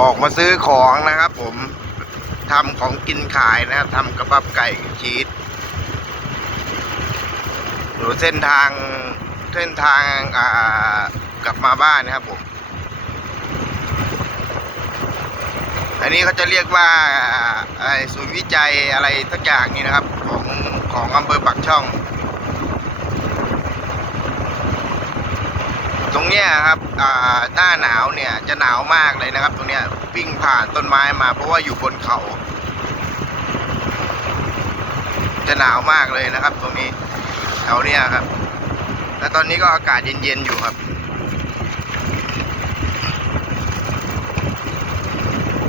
ออกมาซื้อของนะครับ ผมทำของกินขายนะครับทำกระบับไก่ชีสดูเส้นทางเส้นทางอ่ากลับมาบ้านนะครับผม อันนี้เขาจะเรียกว่าศูนย์วิจัยอะไรสักอย่างนี้นะครับ ของของอำเภอปักช่อง รงเนี้ยครับหน้าหนาวเนี่ยจะหนาวมากเลยนะครับ ตรงเนี้ยวิ่งผ่านต้นไม้มาเพราะว่าอยู่บนเขา จะหนาวมากเลยนะครับ ตรงนี้แถวเนี้ยครับ แล้วตอนนี้ก็อากาศเย็นๆอยู่ครับ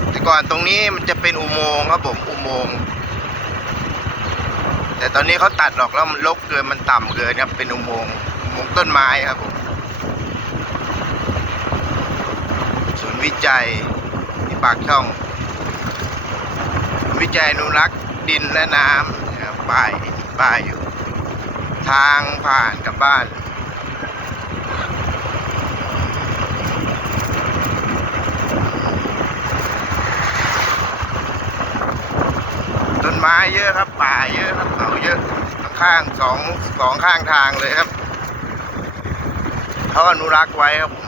แต่ก่อนตรงนี้มันจะเป็นอุโมงค์ครับผมอุโมงค์แต่ตอนนี้เขาตัดออกแล้วมันลกเกินมันต่ำเกินครับเป็นอุโมงค์อุโมงค์ต้นไม้ครับผมศูนย์ วิจัยที่ปากช่อง วิจัยอนุรักษ์ดินและน้ำป้ายป้ายอยู่ ทางผ่านกับบ้านต้นไม้เยอะครับ ป่าเยอะครับเขาเยอะข้างสองสองข้างทางเลยครับเขาอนุรักษ์ไว้ครับผม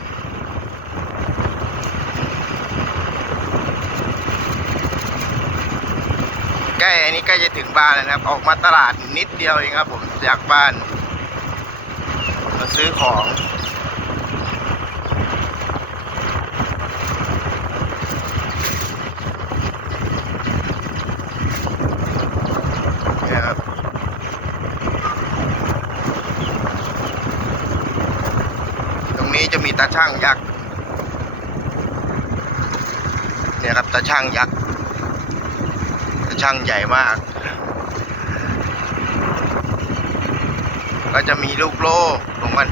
ใกล้ อันนี้ใกล้จะถึงบ้านแล้วนะครับ ออกมาตลาดนิดเดียวเองครับ ผมจากบ้านมาซื้อของเนี่ยครับตรงนี้จะมีตาช่างยักษ์เนี่ยครับตาช่างยักษ์ ช่างใหญ่มาก ก็จะมีลูกโลกของมัน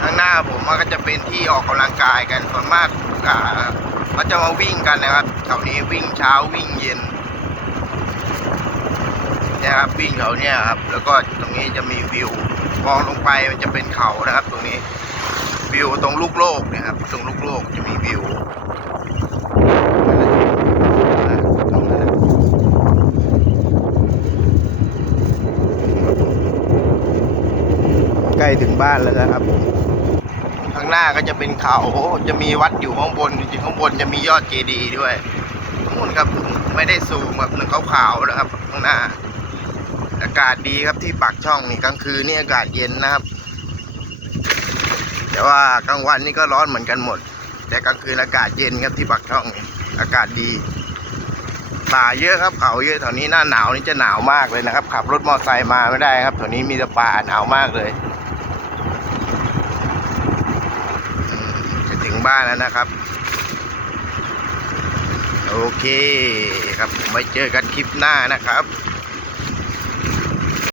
ข้างหน้าผมมันก็จะเป็นที่ออกกำลังกายกันส่วนมากอ่าเขาจะมาวิ่งกันนะครับแถวนี้วิ่งเช้าวิ่งเย็นนี่ยครับวิ่งเขาเนี่ยครับ แล้วก็ตรงนี้จะมีวิวมองลงไปมันจะเป็นเขานะครับ ตรงนี้วิวตรงลูกโลกนะครับ ตรงลูกโลกจะมีวิวใกล้ ถึงบ้านแล้วนะครับ ข้างหน้าก็จะเป็นเขาจะมีวัดอยู่ข้างบนจริงข้างบนจะมียอดเจดีย์ด้วยนู่นครับไม่ได้สูงแบบหนึ่งขาวๆนะครับ ข้างหน้า อากาศดีครับที่ปากช่องนี่กลางคืนนี่อากาศเย็นนะครับ แต่ว่ากลางวันนี่ก็ร้อนเหมือนกันหมด แต่กลางคืนอากาศเย็นครับที่ปากช่องนี่อากาศดีป่าเยอะครับเขาเยอะแถวนี้หน้าหนาวนี่จะหนาวมากเลยนะครับ ขับรถมอเตอร์ไซค์มาไม่ได้ครับแถวนี้มีแต่ป่าหนาวมากเลยอืมจะ ถึงบ้านแล้วนะครับ โอเคครับไว้เจอกันคลิปหน้านะครับ